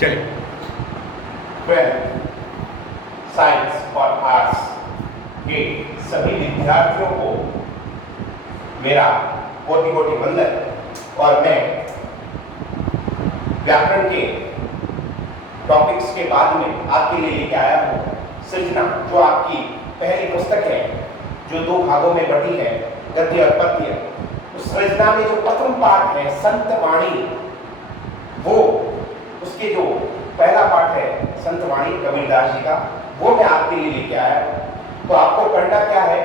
चलिए, 12 साइंस और आर्ट्स के सभी विद्यार्थियों को मेरा कोटि कोटि वंदन। और मैं व्याकरण के टॉपिक्स के बाद में आपके लिए लेके आया हूँ सृजना, जो आपकी पहली पुस्तक है, जो 2 भागों में बटी है, गद्य और पद्य। उस सृजना में जो प्रथम पाठ है संत वाणी, वो उसके जो पहला पाठ है संत वाणी कबीरदास जी का, वो मैं आपके लिए लेके आया हूँ। तो आपको करना क्या है,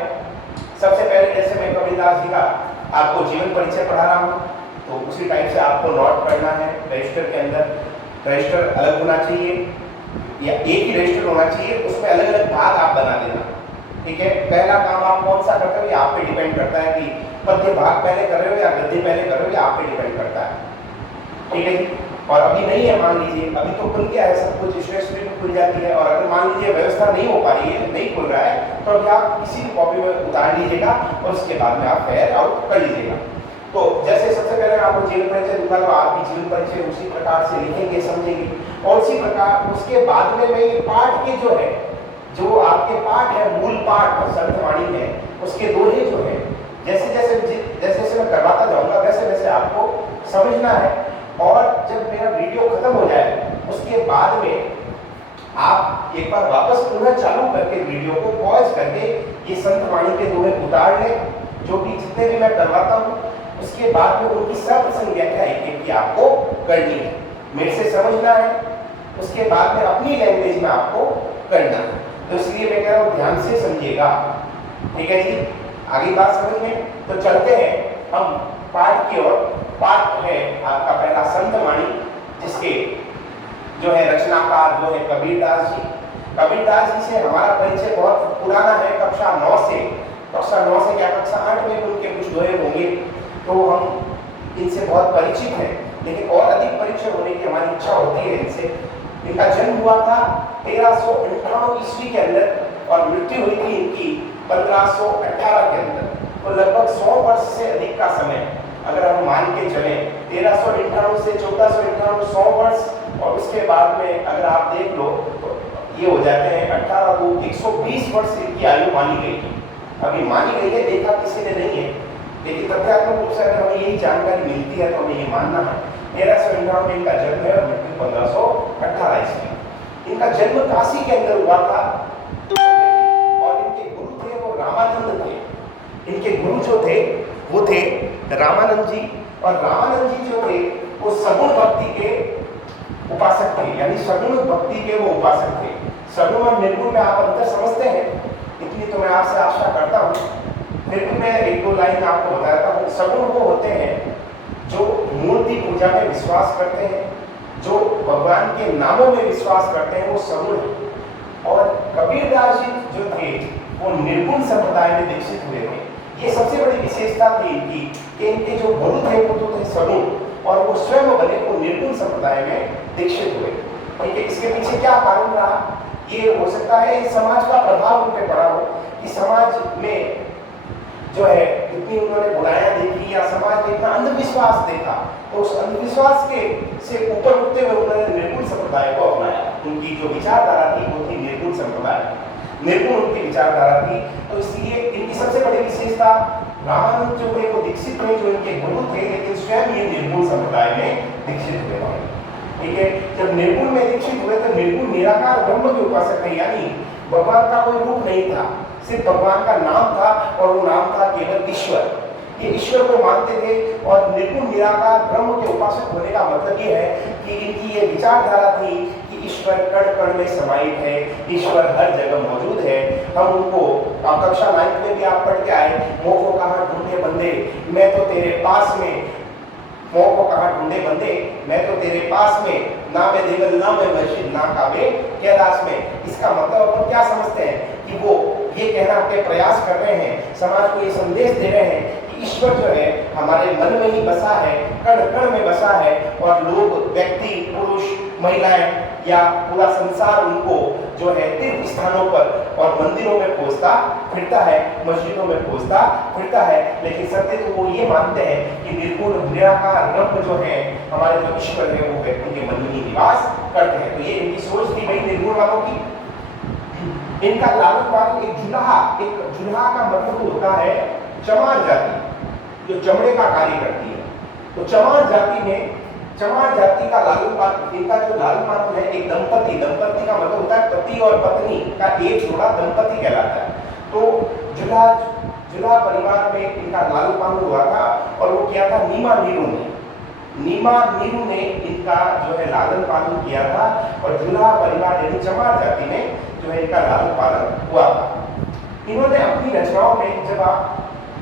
सबसे पहले जैसे मैं कबीरदास जी का आपको जीवन परिचय पढ़ा रहा हूँ, तो उसी टाइप से आपको नोट करना है रजिस्टर के अंदर। रजिस्टर अलग होना चाहिए या एक ही रजिस्टर होना चाहिए, उसमें अलग अलग भाग आप बना देना, ठीक है। पहला काम आप कौन सा करते हो, ये आप पे डिपेंड करता है कि पद्य भाग पहले कर रहे हो या गद्य पहले कर रहे हो, ये आप पे डिपेंड करता है, ठीक है जी। और अभी नहीं है, मान लीजिए अभी तो खुल गया है सब कुछ, स्टेशनरी भी खुल जाती है, और अगर मान लीजिए व्यवस्था नहीं हो पा रही है, नहीं खुल रहा है, तो अभी आप किसी भी कॉपी में उतार लीजिएगा और उसके बाद में आप फेयर आउट कर लीजिएगा। तो जैसे सबसे पहले आपको जीवन परिचय दूंगा, तो आप भी जीवन परिचय उसी प्रकार से लिखेंगे, समझेंगे, और उसी प्रकार उसके बाद में मैं ये पाठ के जो है, जो आपके पाठ है, मूल पाठ और संतवाणी है, उसके दोहे जो है, जैसे जैसे मैं करवाता जाऊंगा वैसे वैसे आपको समझना है। और जब मेरा वीडियो खत्म हो जाए उसके बाद में आप एक बार वापस पुनः चालू करके वीडियो को पॉज करके ये संतवाणी के दोहे उतार लें, जो भी जितने भी मैं करवाता हूँ, उसके बाद में उनकी सप्रसंग व्याख्या एक एक की आपको करनी है, मेरे से समझना है, उसके बाद में अपनी लैंग्वेज में आपको करना है। तो इसलिए मैं कह रहा हूँ ध्यान से समझिएगा, ठीक है जी। आगे बात समझ में, तो चलते हैं हम पाठ की ओर। पाठ है आपका पहला संतवाणी, जिसके जो है रचनाकार वो है कबीरदास जी। कबीरदास जी से हमारा परिचय बहुत पुराना है, कक्षा 9 से क्या कक्षा 8 में उनके कुछ दोहे होंगे, तो हम इनसे बहुत परिचित हैं, लेकिन और अधिक परिचय होने की हमारी इच्छा होती है इनसे। इनका जन्म हुआ था 1398 ईस्वी के अंदर और मृत्यु हुई थी इनकी 1518 के अंदर। तो लगभग 100 वर्ष से अधिक का समय अगर हम मान के चलें, 1398 से 1498, 100 वर्ष, और उसके बाद में अगर आप देख लो तो ये हो जाते हैं 18 को 120 वर्ष इनकी आयु मानी गई है। अभी मानी गई है, देखा किसी ने नहीं है, लेकिन तथ्यात्मक रूप से अगर हमें यही जानकारी मिलती है तो हमें ये मानना है 1398 में इनका जन्म है और मृत्यु 1518 ईस्वी। इनका जन्म काशी के अंदर हुआ था और इनके गुरु थे वो रामानंद थे। इनके गुरु जो थे वो थे रामानंद जी, और रामानंद जी जो थे वो सगुण भक्ति के उपासक थे, यानी सगुण भक्ति के वो उपासक थे। सगुण और निर्गुण में आप अंतर समझते हैं, इतनी तो मैं आपसे आशा करता हूँ, फिर भी मैं 1-2 लाइन आपको बताता हूँ। सगुण वो होते हैं जो मूर्ति पूजा में विश्वास करते हैं, जो भगवान के नामों में विश्वास करते हैं, वो सगुण है। और कबीरदास जी जो थे वो निर्गुण संप्रदाय में दीक्षित हुए थे। ये सबसे बड़ी विशेषता थी इनकी कि इनके जो गुरु थे वो तो थे सगुण, और वो स्वयं बने वो निर्गुण संप्रदाय में दीक्षित हुए, ठीक है। इसके पीछे क्या कारण रहा, ये हो सकता है समाज का प्रभाव उन पर पड़ा हो, कि समाज में जो है इतनी उन्होंने बुराइयां देखी या समाज ने इतना अंधविश्वास देखा, तो उस अंधविश्वास के से ऊपर उठते हुए उन्होंने निर्गुण संप्रदाय को अपनाया। उनकी जो विचारधारा थी वो थी निर्गुण संप्रदाय, निर्गुण उनकी विचारधारा थी। तो इसलिए इनकी सबसे बड़ी विशेषता, रामानंद जो थे वो दीक्षित हुए, जो इनके गुरु थे, लेकिन स्वयं ये निर्गुण संप्रदाय में दीक्षित हुए, ठीक है। जब निर्गुण में दीक्षित हुए तो निर्गुण निराकार ब्रह्म के उपासक थे, यानी भगवान का कोई रूप नहीं था, सिर्फ भगवान का नाम था, और वो नाम था केवल ईश्वर। ये ईश्वर को मानते थे, और निर्गुण निराकार ब्रह्म के उपासक होने का मतलब ये है कि इनकी ये विचारधारा थी कि ईश्वर कण कण में समाहित है, ईश्वर हर जगह मौजूद है। हम उनको कक्षा 9 में भी आप पढ़ के आए, मोह को कहाँ ढूंढे बंदे, मैं तो तेरे पास में, मोह को कहाँ ढूंढे बंदे, मैं तो तेरे पास में, ना मैं देवल ना मैं मस्जिद ना काबे कैलाश में। इसका मतलब अपन क्या समझते हैं कि वो ये कहना के प्रयास कर रहे हैं, समाज को ये संदेश दे रहे हैं कि ईश्वर जो है हमारे मन में ही बसा है, कण कण में बसा है, और लोग, व्यक्ति, पुरुष, महिलाएं या पूरा संसार उनको जो है तीर्थ स्थानों पर और मंदिरों में खोजता फिरता है, मस्जिदों में खोजता फिरता है, लेकिन सत्य तो वो ये मानते हैं कि निर्गुण निराकार ब्रह्म जो है, हमारे जो ईश्वर है, वो व्यक्ति के मन में ही निवास करते हैं। तो ये इनकी सोच थी भाई निर्गुण वालों की। इनका लालन पालन एक जुल्हा का मतलब होता है चमार जाति, जो चमड़े का कार्य करती है। तो चमार जाति का लालन पालन, इनका जो लालन पालन है एक दंपति का मतलब होता है पति और पत्नी का एक जोड़ा दंपति कहलाता है। तो जुल्हा परिवार में इनका लालन पालन हुआ था और वो किया था नीमा नीरू ने इनका जो है लालन पालन किया था और जुल्हा परिवार यानी चमार जाति में जो है इनका लालन पालन हुआ था। इन्होंने अपनी रचनाओं में, जब आप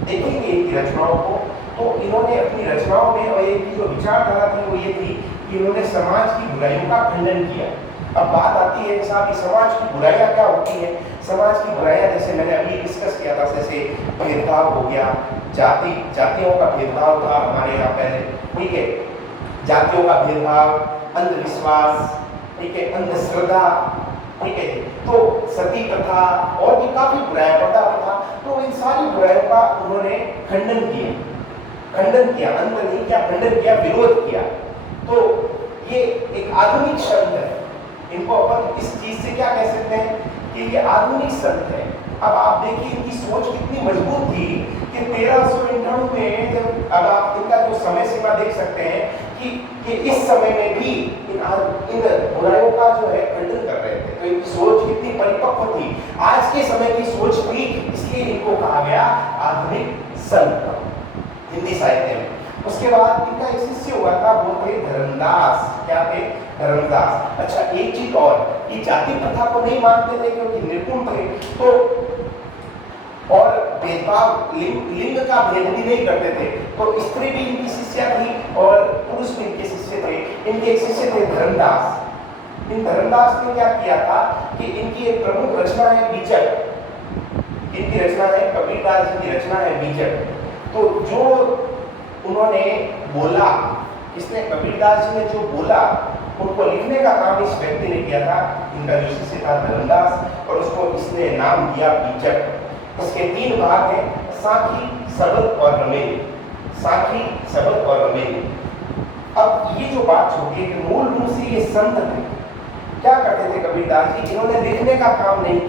देखेंगे इनकी रचनाओं को, तो इन्होंने अपनी रचनाओं में और इनकी जो विचारधारा थी वो ये थी कि इन्होंने समाज की बुराइयों का खंडन किया। अब बात आती है कि साहब ये समाज की बुराइयां क्या होती हैं? समाज की बुराइयां जैसे मैंने अभी डिस्कस किया था, जैसे भेदभाव हो गया, जातियों का भेदभाव था हमारे यहाँ पहले, ठीक है, जातियों का भेदभाव, अंधविश्वास, ठीक है, अंधश्रद्धा, ठीक है, तो सती प्रथा और भी काफी बुराइयां, पर्दा प्रथा, तो इन सारी बुराइयों का उन्होंने खंडन किया, अंत नहीं किया, खंडन किया, विरोध किया। तो ये एक आधुनिक शब्द है, इनको अपन इस चीज से क्या कह सकते हैं कि ये आधुनिक संत है। अब आप देखिए इनकी सोच कितनी मजबूत थी कि 1399 में जब, अब आप इनका जो समय सीमा देख सकते हैं कि इस समय में भी इन बुराइयों का जो है खंडन कर रहे थे। तो इनकी सोच कितनी परिपक्व थी, आज के समय की सोच थी, इसलिए इनको कहा गया आधुनिक संत हिंदी साहित्य में। उसके बाद इनका एक शिष्य हुआ था, वो थे धर्मदास। क्या थे? धर्मदास। अच्छा, एक चीज और, ये जाति प्रथा को नहीं मानते थे क्योंकि निर्गुण थे, तो और भेदभाव, लिंग का भेद भी नहीं करते थे। तो स्त्री भी इनकी शिष्या थी और पुरुष भी इनके शिष्य थे। इनके एक शिष्य थे धर्मदास। इन धर्मदास ने क्या किया था कि इनकी एक प्रमुख रचना है बीजक। इनकी रचना है, कबीरदास जी की रचना है बीजक। तो जो उन्होंने बोला, इसने कबीरदास जी ने जो बोला उनको लिखने का काम इस व्यक्ति ने किया था, इनका जो शिष्य था धर्मदास, और उसको इसने नाम दिया बीजक। इसके 3 भाग हैं, साखी, सबद और रमेली। साखी, सबद और रमेली। अब ये जो बात होती है कि मूल रूप से ये संत थे, क्या करते थे कबीरदास जी? इन्होंने लिखने का काम नहीं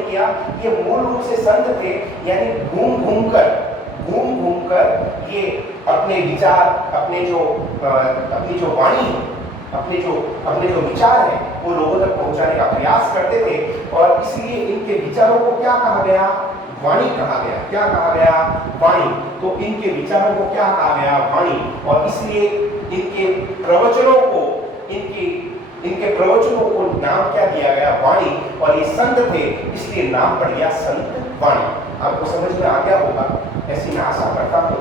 किया, ये मूल रूप से संत थे, यानी घूम घूम कर ये अपने विचार, अपनी जो वाणी है, अपने जो विचार है वो लोगों तक पहुंचाने का प्रयास करते थे। और इसलिए इनके विचारों को क्या कहा गया? वाणी कहा गया। क्या कहा गया? वाणी। तो इनके विचारों को क्या कहा गया? वाणी। और इसलिए इनके प्रवचनों को नाम क्या दिया गया? वाणी। और ये संत थे, इसलिए नाम पड़ गया संत वाणी। आपको समझ में आ गया होगा, ऐसी मैं आशा करता हूँ।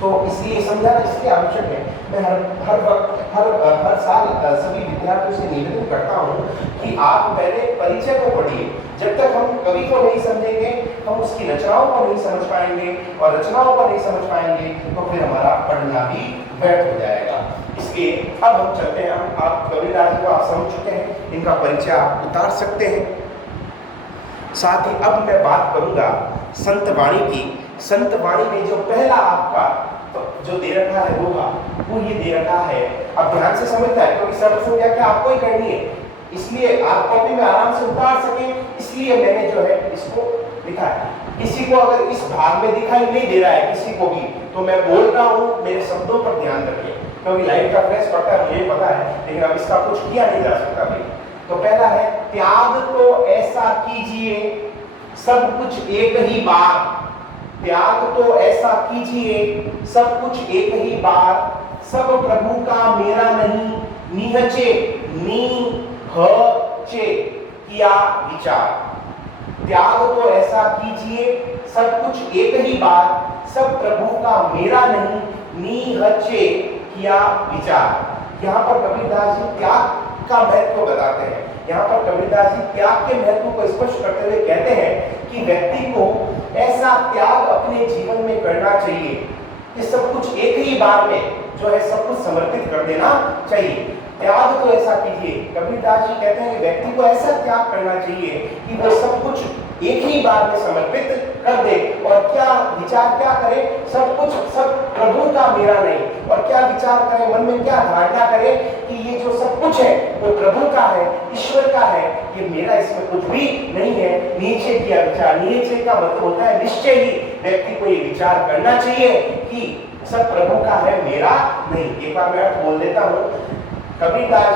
तो इसलिए समझाना इसलिए आवश्यक है। मैं हर साल सभी विद्यार्थियों से निवेदन करता हूँ कि आप पहले परिचय को पढ़िए। जब तक हम कवि को नहीं समझेंगे, हम उसकी रचनाओं को नहीं समझ पाएंगे, और रचनाओं को नहीं समझ पाएंगे तो फिर हमारा पढ़ना भी व्यर्थ हो जाएगा। इसलिए अब हम चलते हैं, आप कबीरदास जी को आप समझ चुके हैं, इनका परिचय आप उतार सकते हैं। साथ ही अब मैं बात करूंगा संत वाणी की। संत वाणी में जो पहला आपका जो दे रखा है वो ये दे रखा है। अब ध्यान से समझना है, क्योंकि सर्वसंग व्याख्या आपको ही करनी है, इसलिए आप कॉपी में आराम से उतार सके, इसलिए मैंने जो है इसको लिखा है। किसी को अगर इस भाग में दिखाई नहीं दे रहा है किसी को भी, तो मैं बोल रहा हूँ, मेरे शब्दों पर ध्यान रखिए, क्योंकि लाइव का फ्लैश पड़ता है, मुझे पता है, लेकिन अब इसका कुछ किया नहीं जा सकता भाई। तो पहला है, त्याग तो ऐसा कीजिए सब कुछ एक ही बार। त्याग तो ऐसा कीजिए सब कुछ एक ही बार, सब प्रभु का मेरा नहीं, निहचे निहचे किया विचार। त्याग तो ऐसा कीजिए सब कुछ एक ही बार, सब प्रभु का मेरा नहीं, निहचे किया विचार। यहाँ पर कबीरदास जी त्याग का महत्व बताते हैं। यहाँ पर कबीरदास जी त्याग के महत्व को स्पष्ट करते हुए कहते हैं कि व्यक्ति को ऐसा त्याग अपने जीवन में करना चाहिए कि सब कुछ एक ही बार में जो है सब कुछ समर्पित कर देना चाहिए। त्याग तो ऐसा कीजिए, कबीरदास जी कहते हैं कि व्यक्ति को ऐसा त्याग करना चाहिए कि वो सब कुछ एक ही बार में समर्पित कर दे और क्या विचार क्या करे, सब कुछ सब प्रभु का मेरा नहीं, और क्या विचार करे, मन में क्या धारणा करे कि ये जो सब कुछ है वो प्रभु का है, ईश्वर का है, ये मेरा इसमें कुछ भी नहीं है। नीचे किया विचार, नीचे का मतलब होता है निश्चय ही व्यक्ति को ये विचार करना चाहिए कि सब प्रभु का है, मेरा नहीं। एक बार मैं बोल देता हूँ, कबीरदास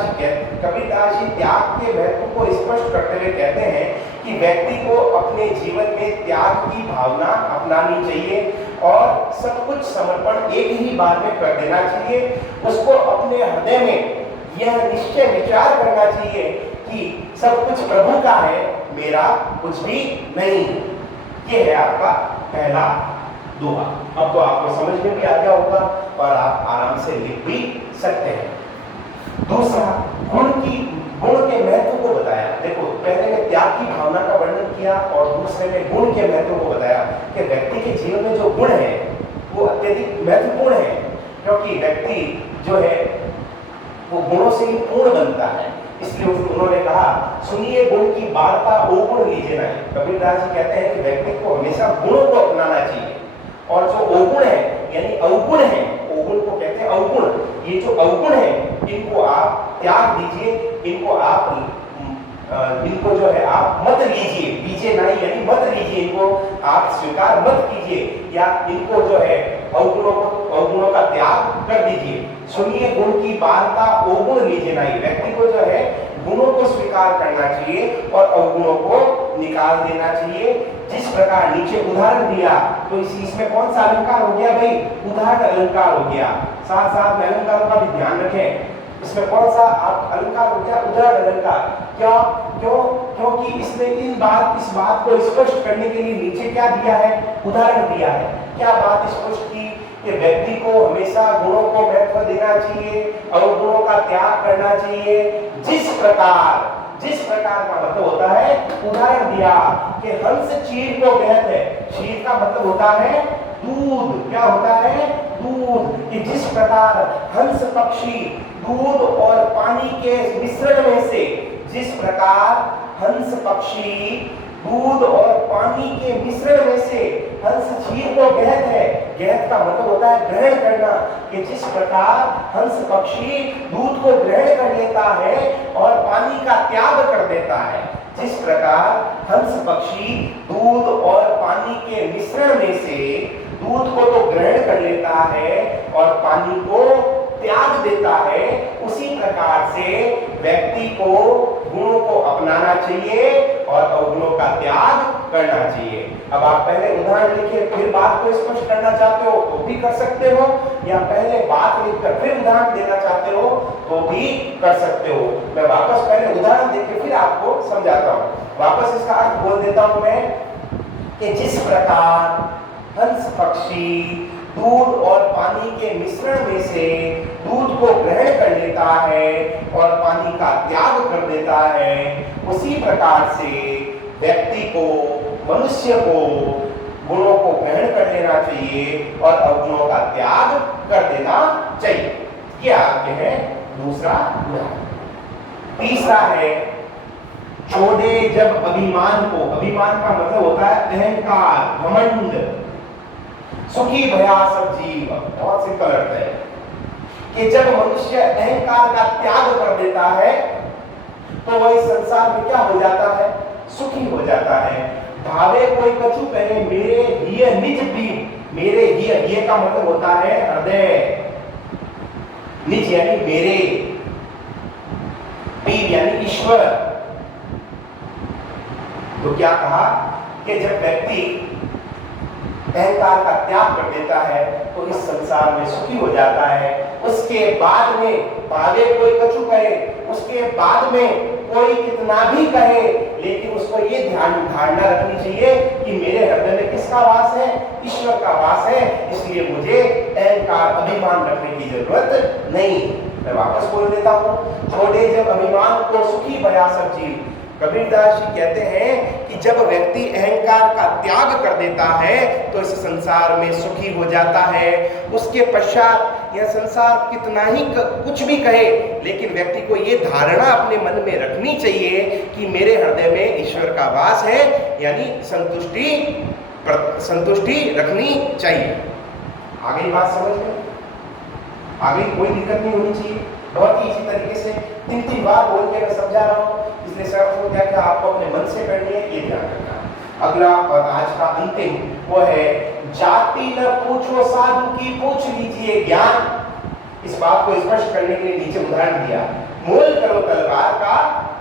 जी त्याग के महत्व को स्पष्ट करते हुए कहते हैं कि व्यक्ति को अपने जीवन में त्याग की भावना अपनानी चाहिए और सब कुछ समर्पण एक ही बार में कर देना चाहिए। उसको अपने हृदय में यह निश्चय विचार करना चाहिए कि सब कुछ प्रभु का है, मेरा कुछ भी नहीं। ये है आपका पहला दोहा। अब तो आपको समझ में भी आ गया होगा और आप आराम से लिख भी सकते हैं। दूसरा, गुण के महत्व को बताया। देखो, पहले में त्याग की भावना का वर्णन किया और दूसरे में गुण के महत्व को बताया कि व्यक्ति के जीवन में जो गुण है वो अत्यधिक महत्वपूर्ण है, क्योंकि व्यक्ति जो है वो गुणों से ही पूर्ण बनता है। इसलिए उन्होंने कहा, सुनिए गुण की वार्ता अवगुण लीजिए नहीं। कबीरदास जी कहते हैं कि व्यक्ति को हमेशा गुणों को अपनाना चाहिए और जो अवगुण है यानी अवगुण है, अवगुण को कहते हैं अवगुण, ये जो अवगुण है इनको आप त्याग दीजिए, इनको जो है आप मत लीजिए नहीं यानी मत लीजिए, इनको आप स्वीकार मत कीजिए या इनको जो है अवगुणों का त्याग कर दीजिए। सुनिए गुण की वार्ता अवगुण लीजिए नहीं। व्यक्ति को जो है गुणों को स्वीकार करना चाहिए और अवगुणों को निकाल देना चाहिए। जिस प्रकार नीचे उदाहरण दिया, तो इसमें कौन सा अलंकार हो गया भाई? उदाहरण अलंकार हो गया। साथ साथ में अलंकारों का भी ध्यान रखें। इसमें कौन सा अलंकार हो गया? उदाहरण अलंकार। क्योंकि इसने इस बात को स्पष्ट करने के लिए नीचे क्या दिया है? उदाहरण दिया है। क्या बात स्पष्ट की कि व्यक्ति को हमेशा गुणों को महत्व देना चाहिए, अवगुणों का त्याग करना चाहिए। जिस प्रकार का मतलब होता है, उदाहरण दिया कि हंस चीर को कहत है। चीर का मतलब होता है दूध। क्या होता है? दूध। कि जिस प्रकार हंस पक्षी दूध और पानी के मिश्रण में से, जिस प्रकार हंस पक्षी दूध और पानी के मिश्रण में से हंस चीर को गहत है। गहत का मतलब होता है ग्रहण करना। कि जिस प्रकार हंस पक्षी दूध को ग्रहण कर लेता है और पानी का त्याग कर देता है, जिस प्रकार हंस पक्षी दूध और पानी के मिश्रण में से दूध को तो ग्रहण कर लेता है और पानी को त्याग देता है, उसी प्रकार से व्यक्ति को गुणों को अपनाना चाहिए और अवगुणों का त्याग करना चाहिए। अब आप पहले उदाहरण लिखिए, फिर बात को स्पष्ट करना चाहते हो तो भी कर सकते हो, या पहले बात लिखकर फिर उदाहरण देना चाहते हो तो भी कर सकते हो। मैं वापस पहले उदाहरण देके फिर आपको समझाता हूँ। वापस इसका अर्थ बोल देता हूँ मैं कि जिस प्रकार हंस पक्षी दूध और पानी के मिश्रण में से दूध को ग्रहण कर लेता है और पानी का त्याग कर देता है, उसी प्रकार से व्यक्ति को, मनुष्य को गुणों को ग्रहण कर लेना चाहिए और अवगुणों का त्याग कर देना चाहिए। ये आपके है दूसरा उदाहरण। तीसरा है, छोड़े जब अभिमान को। अभिमान का मतलब होता है अहंकार, घमंड। सुखी भया सब जीव। बहुत सिंपल अर्थ है कि जब मनुष्य अहंकार का त्याग कर देता है तो वह इस संसार में क्या हो जाता है? सुखी हो जाता है। भावे कोई कछु कहे मेरे हिय निज पीव। मेरे हिय का मतलब होता है हृदय, निज यानी मेरे, पीव यानी ईश्वर। तो क्या कहा कि जब व्यक्ति अहंकार का त्याग कर देता है तो इस संसार में सुखी हो जाता है। उसके बाद में भावे कोई कछु कहे, उसके बाद में कोई कितना भी कहे, लेकिन उसको ये धारणा रखनी चाहिए कि मेरे हृदय में किसका वास है? ईश्वर का वास है। इसलिए मुझे अहंकार, अभिमान रखने की जरूरत नहीं। मैं वापस बोल देता हूँ, छोड़े जब अभिमान को सुखी भया सब जीव। कबीरदास जी कहते हैं कि जब व्यक्ति अहंकार का त्याग कर देता है तो इस संसार में सुखी हो जाता है। उसके पश्चात यह संसार कितना ही कुछ भी कहे, लेकिन व्यक्ति को ये धारणा अपने मन में रखनी चाहिए कि मेरे हृदय में ईश्वर का वास है, यानी संतुष्टि रखनी चाहिए। आगे बात समझ में, आगे कोई दिक्कत नहीं होनी चाहिए। बहुत ही इसी तरीके से 3-3 बार बोल के मैं समझा रहा हूँ, इसलिए सर को क्या क्या आपको अपने मन से करनी है, ये ध्यान रखना। अगला और आज का अंतिम वो है जाति न पूछो साधु की पूछ लीजिए ज्ञान। इस बात को स्पष्ट करने के लिए नीचे उदाहरण दिया, मोल करो तलवार का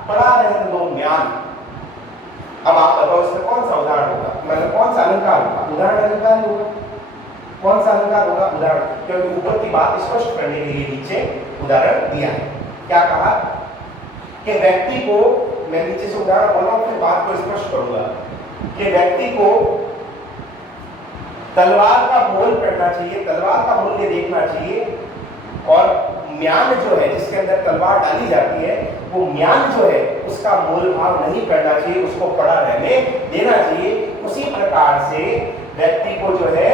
पड़ा रहने दो म्यान। अब आप बताओ इसमें कौन सा उदाहरण होगा, मतलब कौन सा अलंकार होगा? उदाहरण अलंकार होगा। कौन सा अलंकार होगा? उदाहरण, क्योंकि ऊपर की बात स्पष्ट करने के लिए नीचे उदाहरण दिया है। क्या कहा कि व्यक्ति को, मैं नीचे से उदाहरण बोल रहा हूं फिर बात को स्पष्ट करूंगा, कि व्यक्ति को तलवार का मोल करना चाहिए, तलवार का मूल्य देखना चाहिए, और म्यान जो है जिसके अंदर तलवार डाली जाती है, वो म्यान जो है उसका मोल भाव नहीं करना चाहिए, उसको पड़ा रहने देना चाहिए। उसी प्रकार से व्यक्ति को जो है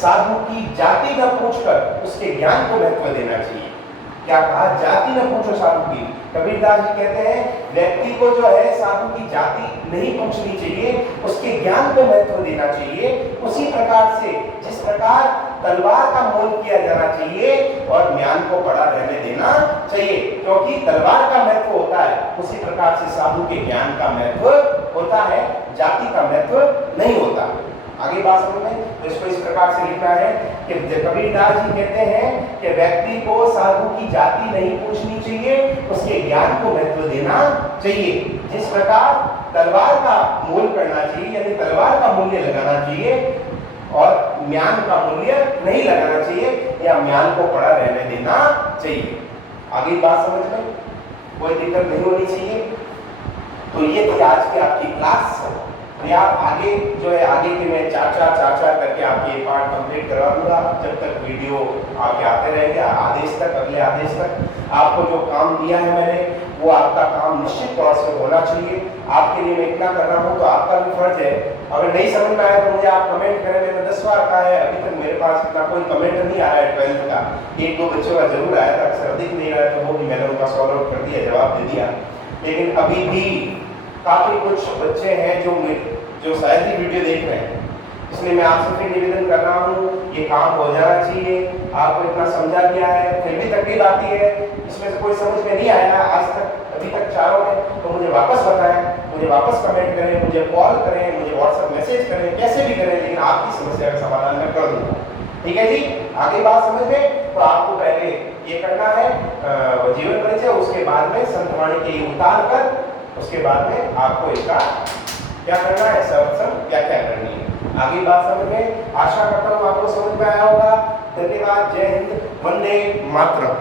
साधु की जाति न पूछकर उसके ज्ञान को महत्व देना चाहिए। क्या कहा? जाति न पूछो साधु की। कबीरदास जी कहते हैं व्यक्ति को जो है साधु की जाति नहीं पूछनी चाहिए, उसके ज्ञान को महत्व देना चाहिए। उसी प्रकार से जिस प्रकार तलवार का मोल किया जाना चाहिए और ज्ञान को पड़ा रहने देना चाहिए, क्योंकि तलवार का महत्व होता है, उसी प्रकार से साधु के ज्ञान का महत्व होता है, जाति का महत्व नहीं होता। आगे बात समझ में, तो इसको इस प्रकार से लिखना है कि कबीरदास जी कहते हैं कि व्यक्ति को साधु की जाति नहीं पूछनी चाहिए, उसके ज्ञान को महत्व देना चाहिए। जिस प्रकार तलवार का मोल करना चाहिए, यानी तलवार का मूल्य लगाना चाहिए और म्यान का मूल्य नहीं लगाना चाहिए, या म्यान को पड़ा रहने देना चाहिए। आगे बात समझ में, कोई दिक्कत नहीं होनी चाहिए। तो ये थी आज की आपकी क्लास। या आगे जो है आगे के मैं चार करके आपके पार्ट कंप्लीट करवा दूंगा, जब तक वीडियो आपके आते रहेंगे आदेश तक, अगले आदेश तक। आपको जो काम दिया है मैंने, वो आपका काम निश्चित तौर से होना चाहिए। आपके लिए मैं इतना कर रहा हूँ तो आपका भी फर्ज है। अगर नहीं समझ में आया तो मुझे आप कमेंट करें। मैंने 10 बार कहा है, अभी तक मेरे पास इतना कोई कमेंट नहीं आया है 12th का। 1-2 बच्चों का जरूर आया था, अक्सर अधिक नहीं आया, तो वो भी मैंने उनका सॉल्व आउट कर दिया, जवाब दे दिया। लेकिन अभी भी काफी कुछ बच्चे हैं जो शायद ही वीडियो देख रहे हैं, इसलिए मैं आपसे फिर निवेदन कर रहा हूँ, ये काम हो जाना चाहिए। आपको इतना समझा दिया है, फिर भी तकलीफ आती है, इसमें से कोई समझ में नहीं आया आज तक, अभी तक चारों में, तो मुझे वापस बताएं, मुझे वापस कमेंट करें, मुझे कॉल करें, मुझे व्हाट्सएप मैसेज करें, कैसे भी करें, लेकिन आपकी समस्या का समाधान मैं कर दूंगा। ठीक है जी? आगे बात समझ में, तो आपको पहले ये करना है जीवन परिचय, उसके बाद में संतवाणी के उतार कर, उसके बाद में आपको इसका क्या करना है, सर्वसम व्याख्या करनी है। आगे बात समझ में, आशा करता हूँ आपको समझ में आया होगा। धन्यवाद। जय हिंद, वंदे मातरम।